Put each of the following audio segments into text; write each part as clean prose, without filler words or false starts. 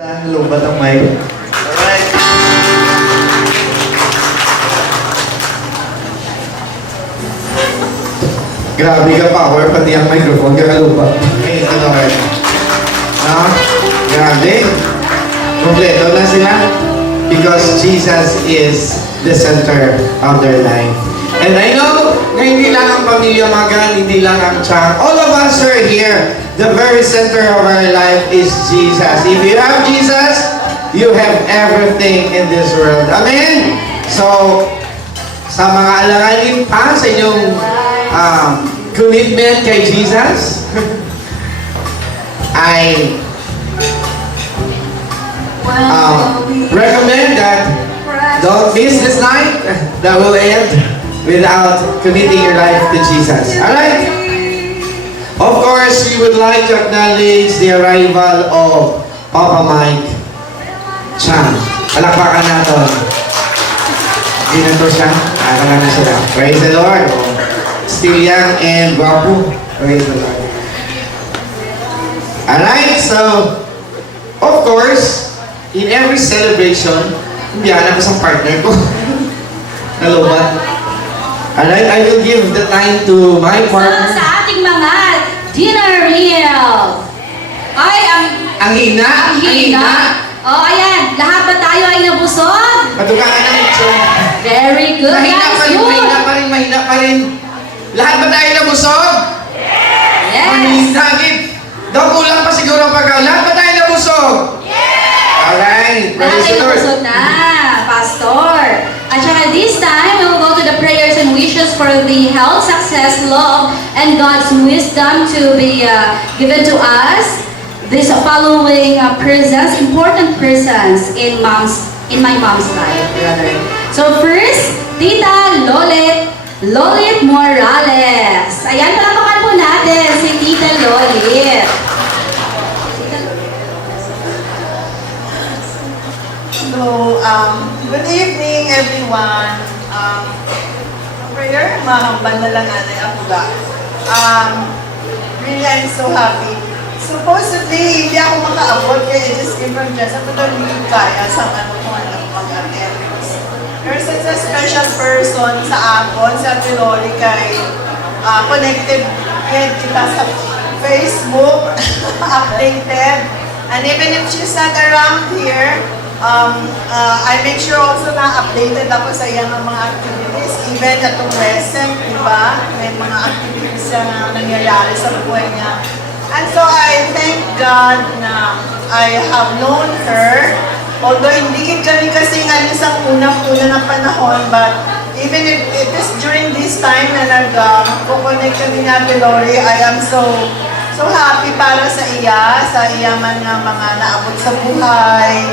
Lubat ang mic. Alright. Grabe ka power, pati ang microphone, kakalupa. Okay, ito Lord. No? Grabe. Kompleto na sila. Because Jesus is the center of their life. And I know na hindi lang ang pamilya Magan, hindi lang ang Chang. All of us are here. The very center of our life is Jesus. If you have Jesus, you have everything in this world. Amen? So, sa mga alanganin pa sa inyong commitment kay Jesus, I recommend that don't miss this night that will end without committing your life to Jesus. Alright? Of course, we would like to acknowledge the arrival of Papa Mike Chang. Palakpakan natin. Ginanto siya. Arangan na siya. Praise the Lord. Still young and guwapo. Praise the Lord. Alright, so, of course, in every celebration, hindi anak ko sa partner ko. Nalubat. Alright, I will give the time to my partner. So, sa ating mga dinner meal. Ay, Ang hina. ang hina. Oh, ayan. Lahat ba tayo ay nabusog? Matukaan ang itsura. Very good. Mahina That pa is rin, good. mahina pa rin. Lahat ba tayo nabusog? Yes. Mahina, gid. Daw kulang pa siguro ang pagkaw. Lahat ba tayo nabusog? Alright, Lahat praise ay the Lord. nabusog na, Pastor. At saka this time, we will go to the prayers and wishes for the health, success, love, and God's wisdom to be given to us. This following persons, important persons in my mom's life, brother. So first, Tita Lolit Morales. Ayan, palakpakan po natin si Tita Lolit. So, good evening everyone. Prayer, mahambal na lang anay ako ga. Really, I'm so happy. Supposedly, hindi ako makaabot kaya I just came from Jessa, but don't need kaya sa ano ko mag-attend. There's such a special person sa akon, sa Tiloli kay connected kita sa Facebook, updated. And even if she's not around here, I make sure also na updated ako sa iyang mga activities. Even atong recent, di ba? May mga activities na nangyayari sa buhay niya. And so I thank God na I have known her. Although hindi kami kasi nga isang unang-una na panahon, but even if it is during this time na nag-connect kami nga Lori, I am so happy para sa iya man nga mga naabot sa buhay.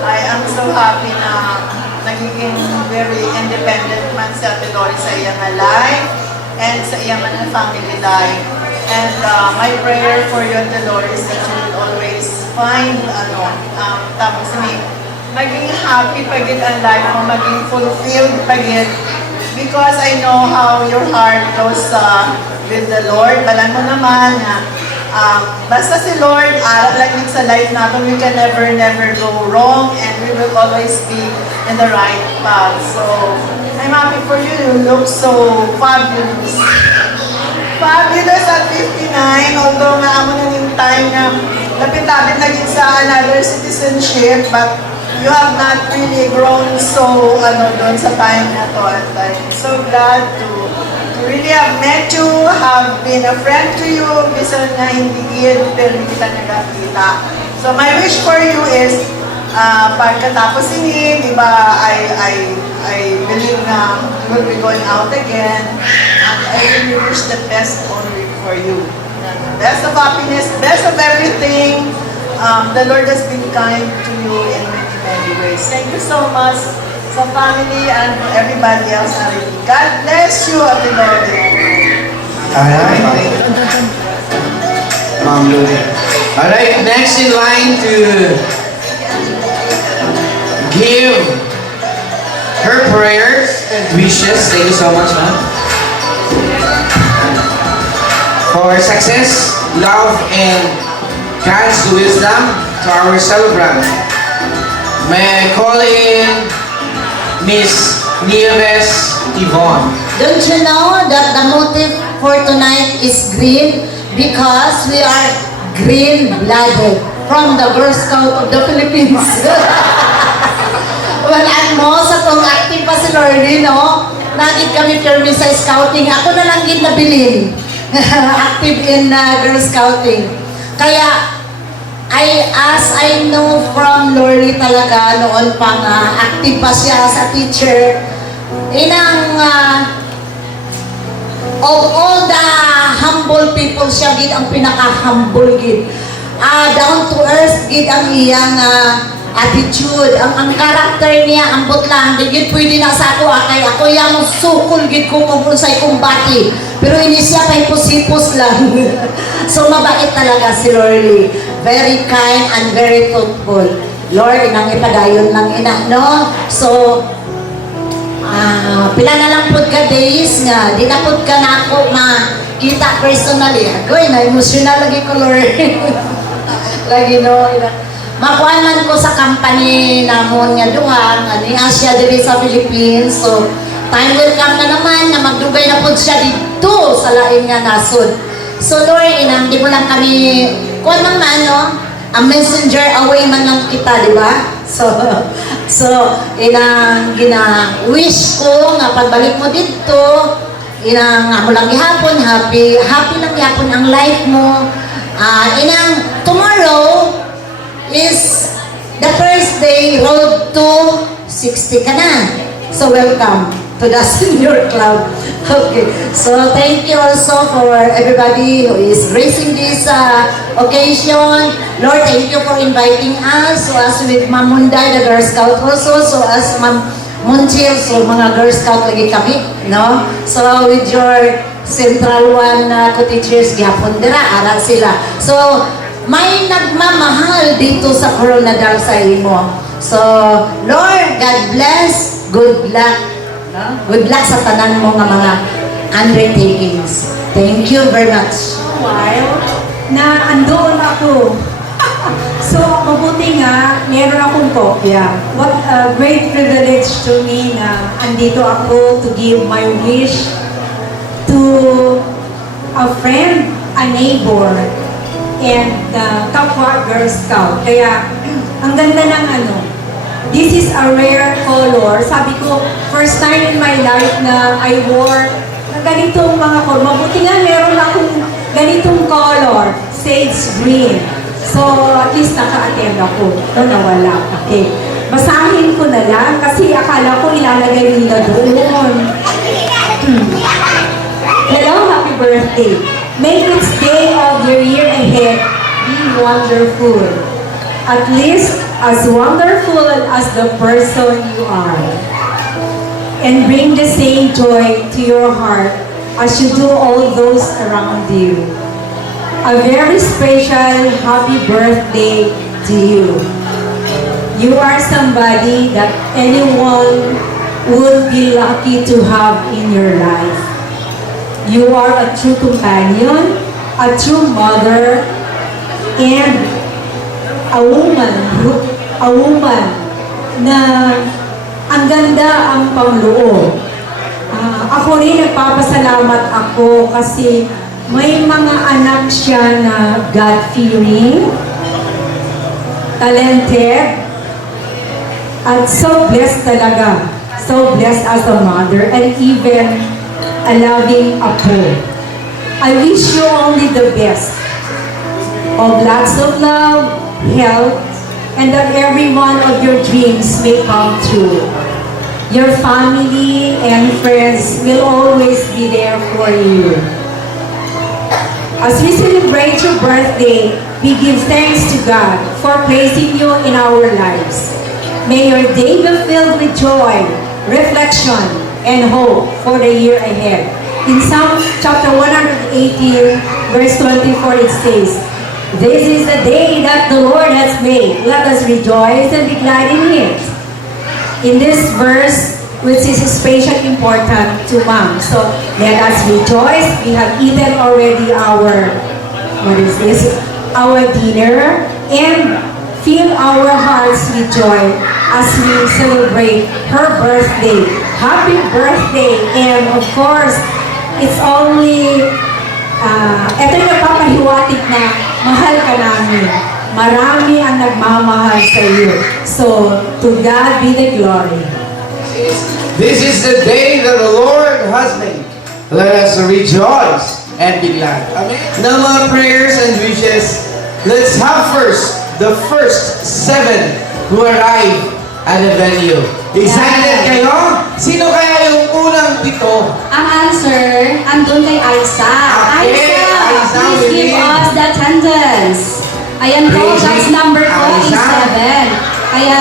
I am so happy na nagiging very independent man si Ate Lori sa iya nga life and sa iya man nga family life. And my prayer for you, Ate Lori, is that you will always find tapos maging happy pagit ang life mo, maging fulfilled pagit. Because I know how your heart goes with the Lord. Balan mo naman na basta si Lord, like sa life natin, we can never go wrong and we will always be in the right path. So, I'm happy for you. You look so fabulous. Fabulous at 59, although nga amo na yung time na lapit-lapit na din sa another citizenship, but you have not really grown so doon sa time na to. And I'm so glad to really have met you, have been a friend to you, bisan na hindi pero hindi kita nagkakita. So my wish for you is, pagkatapos ini, di ba, I believe na we'll be going out again, and I really wish the best only for you. Best of happiness, best of everything. The Lord has been kind to you in many ways. Thank you so much sa family and everybody else. God bless you, Ate Lori. Alright. Ma'am Luli. Alright, next in line to give her prayers and wishes. Thank you so much, ma'am. For success, love, and God's wisdom, to our celebrant. May I call in Miss Nieves Yvonne. Don't you know that the motive for tonight is green? Because we are green-blooded from the Girl Scout of the Philippines. Well, mo sa tong active pa si Lordy, no? Nagit kami permi sa scouting. Ako na lang gid nabilin. Active in Girl Scouting. Kaya, as I know from Lordy talaga, noon pang active pa siya sa teacher, inang of all the humble people, siya gid ang pinaka-humble gid. Down to earth gid ang iyang attitude. Ang character niya, ambot lang, di gid pwede na sa ako, kay ako yung sukol gid ko kung unsay kumbati. Pero ini siya kay pusipos lang. So mabait talaga si Lordy. Very kind and very thoughtful. Lord, inang ipadayon lang ina, no? So, pila na lang pud ka days nga, di na pud ka na ako makita personally. Agoy, na-emotional lagi ko, Lord. Lagi, no? Makuha man ko sa company namon nga duha, nga ni Asia diri sa Philippines. So, time will come na naman na magdugay na pud siya dito sa lain nga nasod. So, Lord, inang di mo lang kami, kuha naman, no? Ang messenger away man lang kita, di ba? So, inang gina-wish ko nga pagbalik mo dito, inang mo lang gihapon, happy lang gihapon ang life mo. Inang tomorrow is the first day, road to 60 ka na. So, welcome to the senior club. Okay, so thank you also for everybody who is gracing this occasion. Lord, thank you for inviting us. So as with Ma'am Munday, the Girl Scout also. So as Ma'am Munchil, so mga Girl Scout lagi kami, no? So with your Central One co-teachers, gihapon dira, ara sila. So may nagmamahal dito sa Coronadal sa imo. So Lord, God bless, good luck. No? Good luck sa tanan mo nga mga undertakings. Thank you very much. While na andoon ako. So, mabuti nga, meron akong kopya. What a great privilege to me na andito ako to give my wish to a friend, a neighbor, and kapwa Girl Scout. Kaya, ang ganda ng this is a rare color. Sabi ko, first time in my life na I wore na ganitong mga color. Mabuti nga meron akong ganitong color, sage green. So, at least naka-attend ako. No, nawala. Okay. Basahin ko na lang kasi akala ko ilalagay nila doon. Hello, happy birthday. May each day of your year ahead be wonderful. At least as wonderful as the person you are. And bring the same joy to your heart as you do all those around you. A very special happy birthday to you. You are somebody that anyone would be lucky to have in your life. You are a true companion, a true mother, and a woman na ang ganda ang pamloob. Ako rin nagpapasalamat ako kasi may mga anak siya na God-fearing, talented, at so blessed talaga. So blessed as a mother and even a loving apo. I wish you only the best of lots of love, health, and that every one of your dreams may come true. Your family and friends will always be there for you. As we celebrate your birthday, we give thanks to God for placing you in our lives. May your day be filled with joy, reflection, and hope for the year ahead. In Psalm chapter 118, verse 24, it says, "This is the day that the Lord has made. Let us rejoice and be glad in it." In this verse, which is especially important to mom. So, let us rejoice. We have eaten already our, our dinner. And fill our hearts with joy as we celebrate her birthday. Happy birthday! And of course, it's only, ito yung nagpapahiwatig na mahal ka namin. Marami ang nagmamahal sa iyo. So, to God be the glory. This is the day that the Lord has made. Let us rejoice and be glad. Amen. No more prayers and wishes. Let's have first the first 7 who arrive at the venue. Excited kayo? Sino kaya yung unang 7? Ang answer, andun kay Aiza. Okay, Aiza, Aiza, please we give need- us the attendance. Ayan po, Praise that's Him. number po is Aiza. 7. Kaya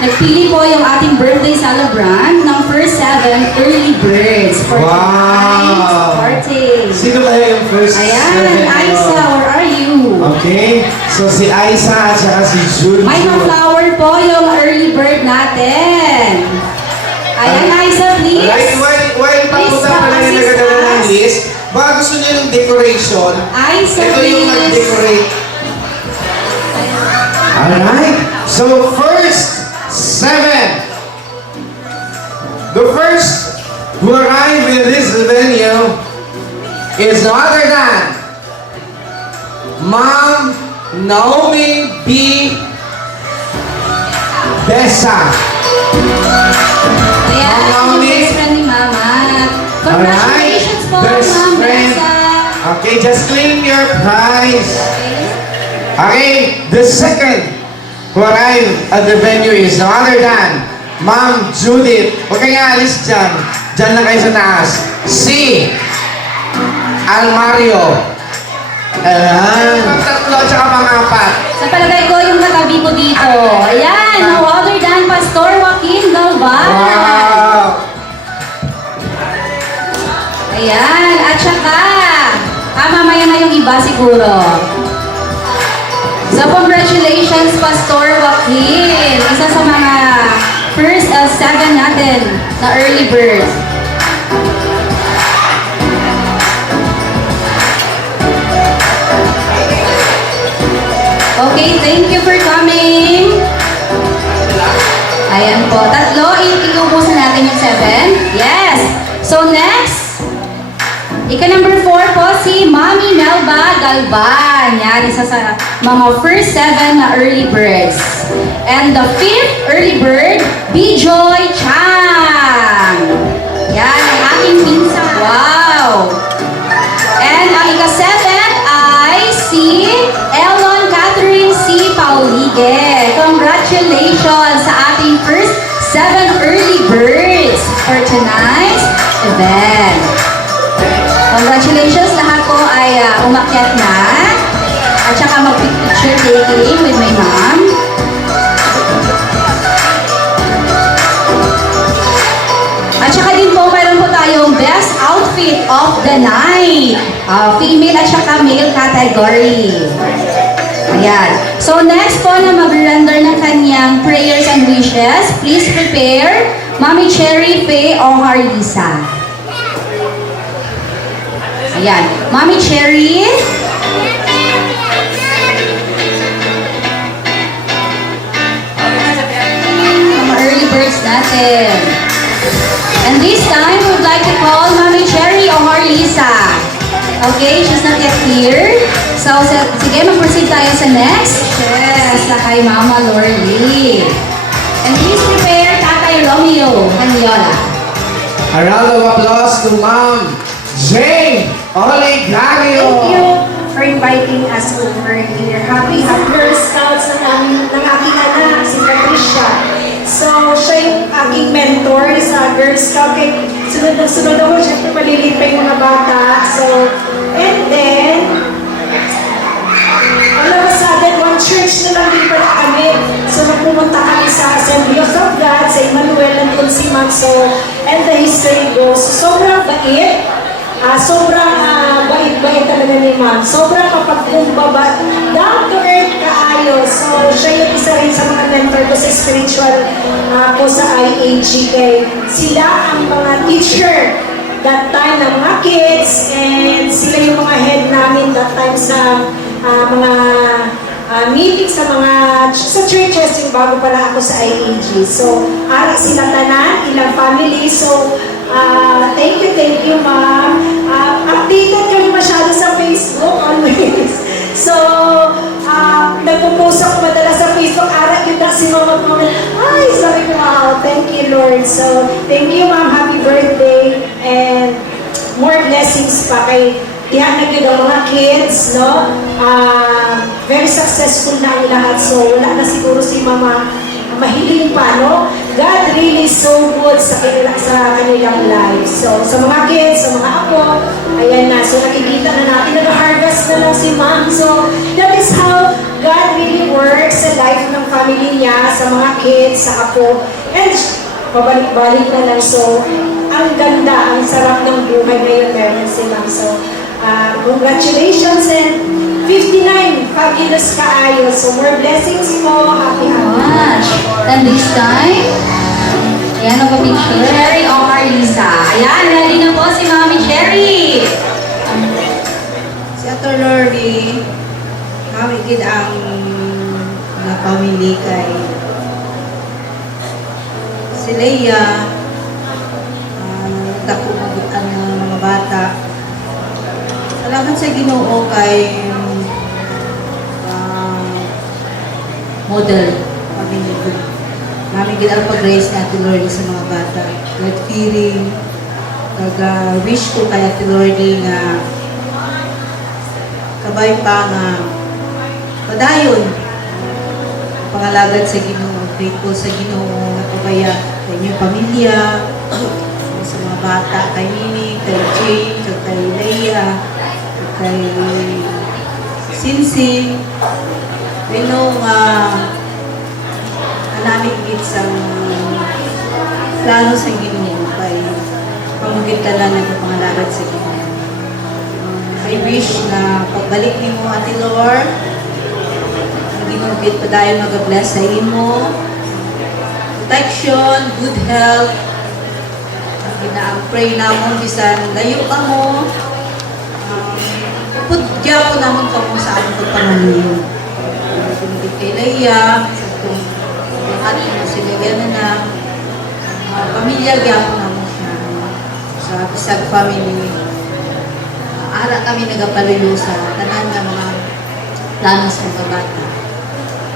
nagpili po yung ating birthday celebrant ng first 7 early birds for Wow. tonight's party. Sino kaya yung first 7? Ayan, Aiza, where are you? Okay, so si Aiza at saka si Juju. May ma-flower po yung early bird natin. Ayan, Aiza, please. Alright, while Please, papunta pala yung assist nagadala ng us. list, baka gusto niyo ng decoration, Aiza, ito yung please. nag-decorate. Alright, so first 7. The first who arrived in this venue is no other than Ma'am Naomi B. Besa. Ayan, Ma'am yung Naomi. best friend ni Mama. Congratulations po, Best Ma'am friend. Besa. Okay, just claim your prize. Okay, the second who arrived at the venue is no other than Ma'am Judith. Huwag kayong alis dyan. Dyan na kayo sa taas. Si Almario. Ayan. Pang-3 at saka pang-4. Sa palagay ko, yung katabi ko dito. Ayan, no other than Pastor Joaquin Galvan. Wow! Ayan, at saka, mamaya na yung iba siguro. So, congratulations, Pastor Joaquin. Isa sa mga first 7 natin na early bird. Okay, thank you for coming. Ayan po. 3, iubusan natin yung 7. Yes. So next, number 4 po si Mami Melba Galban. Yan, isa sa mga first 7 na early birds. And the 5th early bird, Bijoy Chang. Yan, ang aking pinsan. Wow. And ang ika-7th ay si Elon Catherine C. Paulige. Congratulations sa ating first 7 early birds for tonight's event. Congratulations, lahat po ay umakyat na. At saka mag-picture taking with my mom. At saka din po, mayroon po tayong best outfit of the night. Female at saka male category. Ayan. So next po na mag-render ng kanyang prayers and wishes, please prepare Mami Cherry Faye Ohar Lisa. Ayan. Mami Cherry. Mga early birds natin. And this time, we would like to call Mami Cherry Ohar Lisa. Okay, she's not yet here. So, sige, mag-proceed tayo sa next. Yes, sa kay Mama Lorly. And please prepare Tatay Romeo Caniola. A round of applause to Ma'am Jane Olegario. Thank you for inviting us over here. Happy Girl Scouts ng aking anak, si Patricia. So, siya yung aking mentor sa Girl Scout. Kaya sunod na sunod ako, syempre maliliit pa yung mga bata. So, and then, all of a sudden, one church na lang din pala kami. So, nagpumunta kami sa Assembly of God, sa Emmanuel and si Maxo, and the history goes. Sobrang bait. Sobrang bait-bait talaga ni Ma'am. Sobrang kapagkumbaba. Down to earth kaayo. So, siya yung isa rin sa mga mentor ko sa spiritual ko sa IAG. Kaya sila ang mga teacher that time ng mga kids and sila yung mga head namin that time sa mga meeting sa mga sa churches yung bago pala ako sa IAG. So, ara sila tanan, ilang family. So, thank you ma'am. Updated kami masyado sa Facebook always. So, nagpo-post ako madalas sa Facebook, ara yun na si mama at mama. Ay, sabi ko, wow, thank you Lord. So, thank you ma'am, happy birthday, and more blessings pa kay ihanag yun ang mga kids, no? Very successful na ang lahat, so wala na siguro si mama mahiling pa, no? God really so good sa kanilang lives. So, sa mga kids, sa mga apo, ayan na. So, nakikita na natin, nag-harvest na lang si ma'am. So, that is how God really works sa life ng family niya, sa mga kids, sa apo. And, pabalik-balik na lang. So, ang ganda, ang sarap ng buhay ngayon meron si ma'am. So, congratulations and 59, fabulous kaayo. So, more blessings po. Happy. Much. And this time, ayan ang picture. Cherry o Carlisa. Ayan, ready na po si Mami Cherry. Si Ator Lordy, kami gid ang napamili kay si Leia, dako ang mga bata. Salamat sa Ginoo kay model pamilya ko. Mami gid ang pag-raise natin Lord sa mga bata. God fearing. Wish ko kay Ate Lordy nga kabay pa nga padayon pangalagad sa Ginoo, grateful sa Ginoo nga kabaya sa inyong pamilya, sa mga bata, kay Nini, kay Jane, kay Leia, kay Sinsing. We know namin sa plano sa Ginoo kay pamugit ka lang nagpapangalagad sa Ginoo. I wish na pagbalik ni mo, Ate Lord, ang ginugit pa dahil mag-bless sa imo, protection, good health, pray na mo, bisan layo ka mo, pudya ko naman ka mo sa ating pagpamaliyo. Ginugit kay Leia, sa itong ating mo si Leia na pamilya gyapon na mo siya sa bisag family. Ara kami nagapaluyo sa tanan ng mga plano sa mga bata.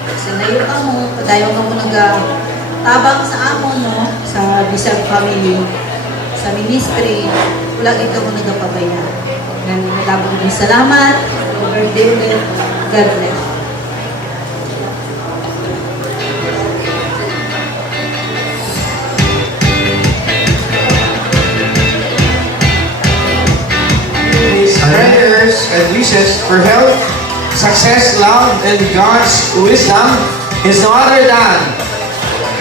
Kasi layo ka mo, padayo ka mo nagatabang sa amon, no? Sa bisag family, sa ministry, wala ka mo nagapabaya. Nalabog din salamat, over David, God bless. Prayers and wishes for health, success, love, and God's wisdom is no other than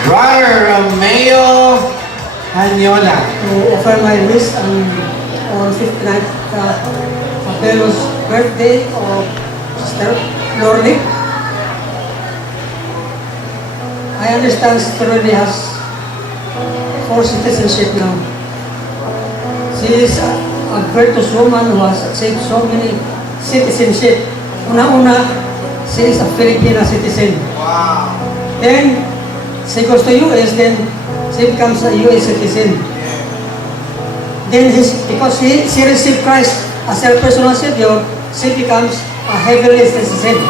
Brother Romeo Hanyola. To offer my wish on 59th Fabio's birthday of Sister Lordy. I understand Sister Lordy has 4 citizenship now. She is a virtuous woman who has achieved so many citizenship. Una-una, she is a Filipino citizen. Wow. Then, she goes to US, then she becomes a US citizen. Then, because she received Christ as her personal Savior, she becomes a heavenly citizen.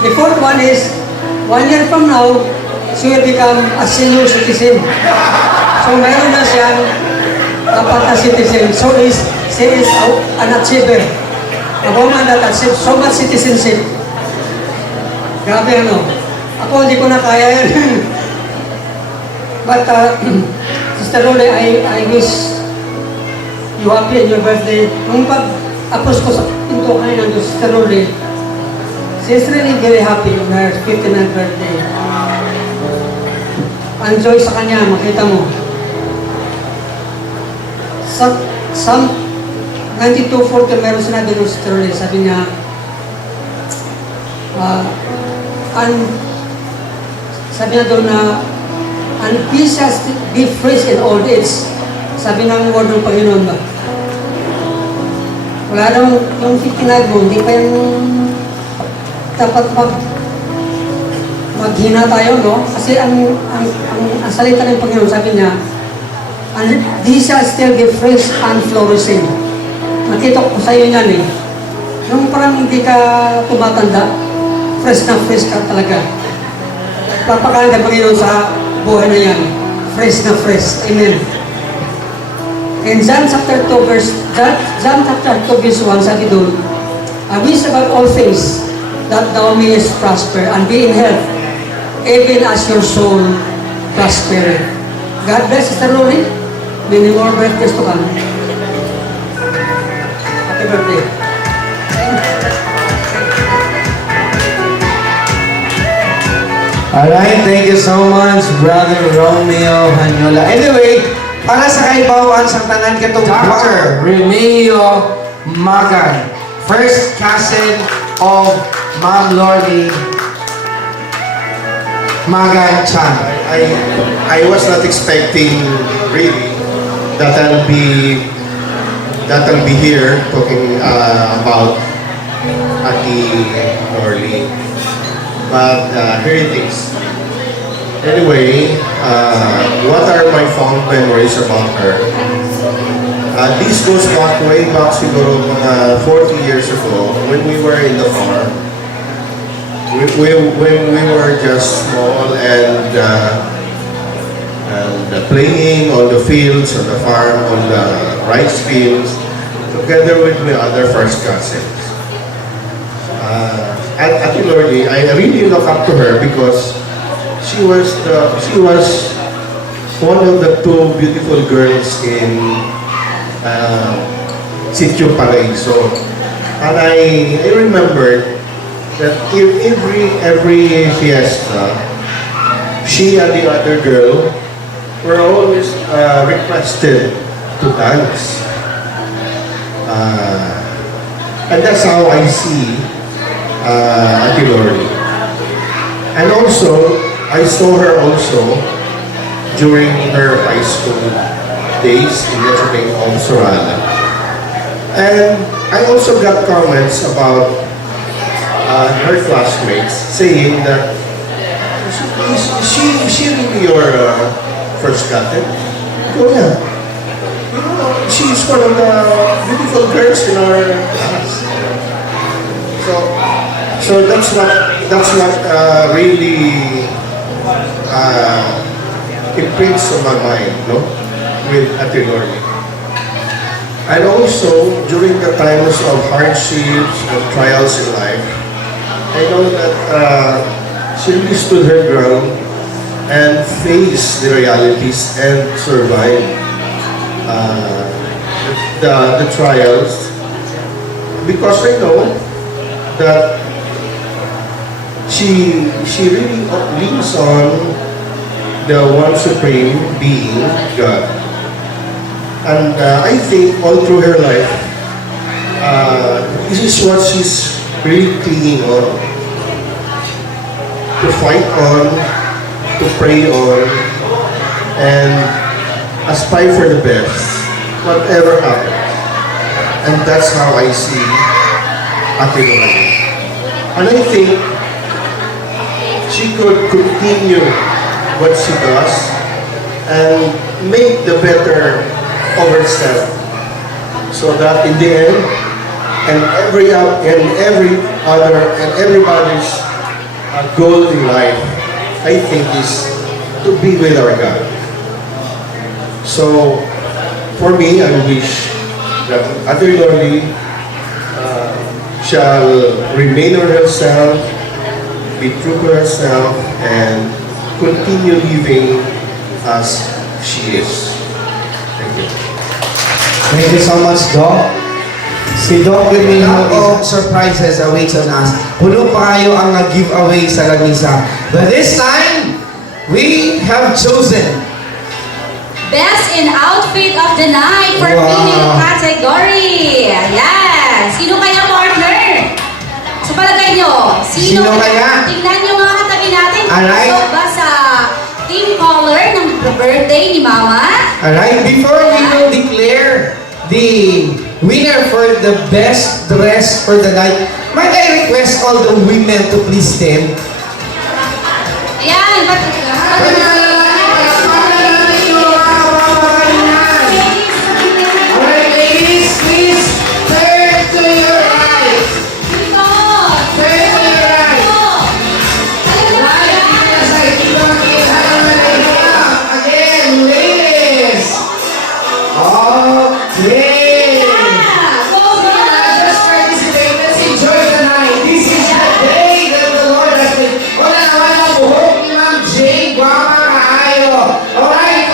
The fourth one is, 1 year from now, she will become a senior citizen. So, mayroon na siyang dapat na citizen. So, she is an achiever. A woman that achieves so much citizenship. Grabe ano. Ako hindi ko na kaya yan. But, Sister Lordy, I wish you happy in your birthday. Nung pag-apos ko sa pinto kayo ng Sister Lordy, she is really very happy on her 59th birthday. Enjoy sa kanya, makita mo. Psalm 92:40, meron sinabi ng Sister Lordy, sabi niya, sabi niya doon na, and peace has to be fresh in old age. Sabi ng word ng Panginoon ba? Wala daw yung 59 mo, hindi pa yung dapat maghina tayo, no? Kasi ang salita ng Panginoon, sabi niya, and these shall still be fresh and flourishing. Nakita ko sa iyo yan eh. Nung parang hindi ka tumatanda, fresh na fresh ka talaga. Papakain ng Panginoon sa buhay na yan. Fresh na fresh. Amen. In John chapter 2 verse 1, sabi doon, I wish above all things that thou mayest prosper and be in health, even as your soul prospereth. God bless Sister Lori. Many more birthdays to come. Happy birthday. Alright, thank you so much, Brother Romeo Hanyola. Anyway, para sa kaibawaan sa tanan katong Dr. Romeo Magan, first cousin of Ma'am Lordy Magan Chan. I was not expecting really that I'll be here talking about Ate Norly, but here it is. Anyway, what are my fond memories about her? This goes back way back siguro mga 40 years ago when we were in the farm. When we were just small and playing on the fields, on the farm, on the rice fields, together with my other first cousins. Ate Lordy, I really look up to her because she was one of the two beautiful girls in Sitio Paraiso. And I remembered that every fiesta, she and the other girl were always requested to dance. And that's how I see Ate Lordy. And also, I saw her also during her high school days in the of Sorana. And I also got comments about her classmates saying that, is she really your first cousin? Oh yeah. You know, she's one of the beautiful girls in our class. So that's what really imprints on my mind, no? With Ate Lordy. And also, during the times of hardships and trials in life, I know that she really stood her ground and faced the realities and survived the trials, because I know that she really leans on the one supreme being, God. And I think all through her life, this is what she's really clinging on. To fight on, to pray on, and aspire for the best, whatever happens. And that's how I see Ate Lordy. And I think she could continue what she does and make the better of herself, so that in the end, and everybody's goal in life, I think, is to be with our God. So for me, I wish that Ate Lordy shall remain on herself, be true to herself, and continue living as she is. Thank you. Thank you so much, Doc. Si Doc Remino, surprises awaits on us. Puno pa kayo ang giveaway sa lamisa. But this time, we have chosen Best in Outfit of the Night for Wow. female category. Yes! Sino kaya, partner? Sa palagay nyo, Sino kaya? Tingnan nyo mga katabi natin. Alright. Pasok ba sa team color ng birthday ni Mama? Alright, before we will declare the winner for the best dress for the night, might I request all the women to please stand. Ayan, Alright, ladies, please turn to your right. Dito. Turn to your right. Right, dito na side. Dito makikita naman. Again, ladies. Okay. Just participate. Let's enjoy the night. This is the day that the Lord has made. Wala naman ang buhok ni Ma'am Jane. Guwapa kaayo. Alright,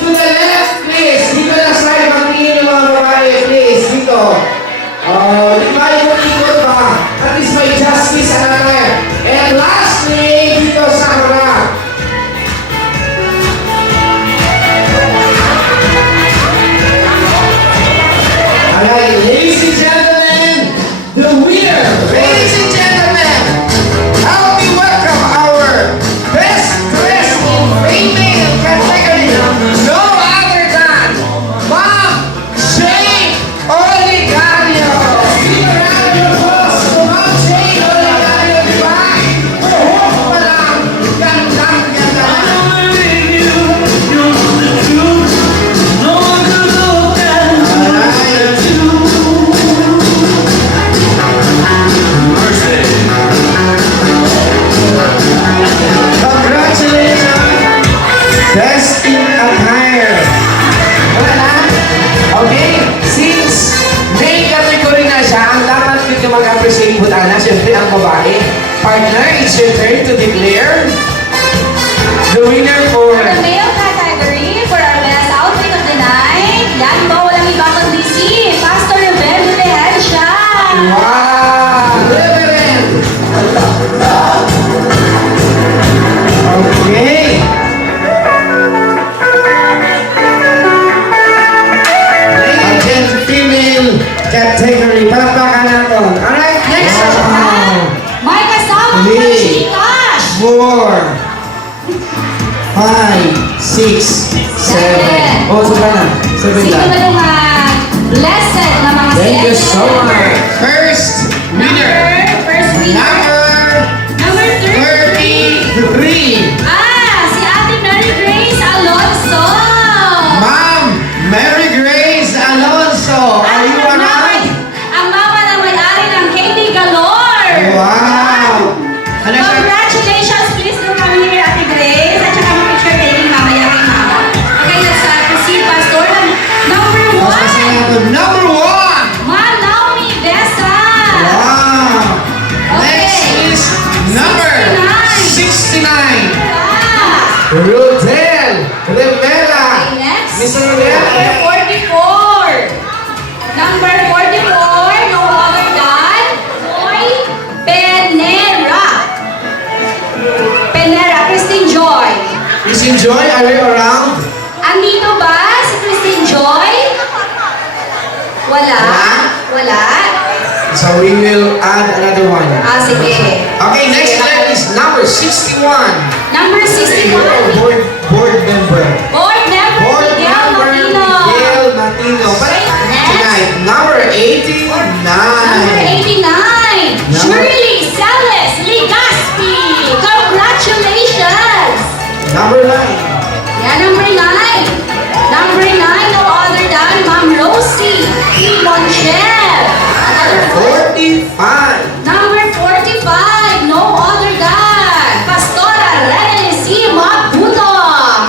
to the left, please. Dito na slide. Magtingin yung mga babae, please. Dito. Di ba yung ikot ba? At least may justice sa natin. And lastly, dito sa harap. Alright, ladies and gentlemen, the winner, ladies and gentlemen, help me welcome our best dressed in female category, no other than Ma'am Jane Oligario. Give a round of applause to Ma'am Jane Oligario, di ba? Buhok pa lang, gandang-ganda na. Alright. Congratulations! Best in attire! Wala na? Okay, since may category na siya, ang dapat dito mag-appreciate po na, siyempre ang babae. Partner, it's your turn to declare the winner for... For the male category, for our best outfit of the night, yan po, walang iba kundi si Pastor Ruben Butehencia. Wow! Reverend! Okay! Again, female category. Palakpakan natin. Alright, next. Wow! May kasama Three. ng Gcash. 4 5 6 7 Oh, sobra na. 7 Sino ba lang. yung blessed na mga Thank you seniors? so much. First winner. First winner. Number Number 33. Si Ate Mary Grace Alonso. Ma'am Mary Grace Alonso. Are you around? Ang mama na may-ari ng KD Galore. Wow! Ano siya? Congratulations! Please do come here, Ate Grace. At saka mag-picture taking mamaya kay mama. Okay, let's proceed, Pastor. Number Mas kasi 1. natin. Number 1. Ma'am Naomi Besa. Wow! Okay. Next is number 69. Rodel Rivera. Okay, next. Miss Rodel. Number 44. Number 44, no other than Joy Penera. Penera, Christine Joy. Miss Joy, are you around? Andito ba si Christine Joy? Wala? Wala? So we will add another one. Sige. Okay, next one is number 61. Number 61. Board member. Board member Board Miguel member Martino. Miguel Martino. But Next. tonight, number 89. Number 89. Shirley Celes Ligaspi. Congratulations. Number 9. Yeah, number 9. Number 9, no other than Ma'am Rosie Monchel. Another 45. Number 45, no other than Pastora Renesi Mabuto.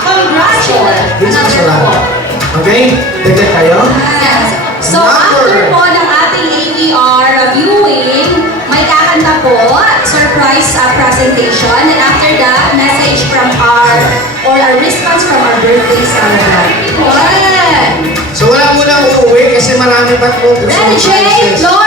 Congratulations. This is Another around. po. Okay? Dagdag kayo? Yes. So, Number. after po ng ating AVR viewing, may kakanta po, surprise presentation, and after that, message from our, or a response from our birthday celebrant. One. So wala muna uuwi kasi marami pa po. Then, Jay, Floyd,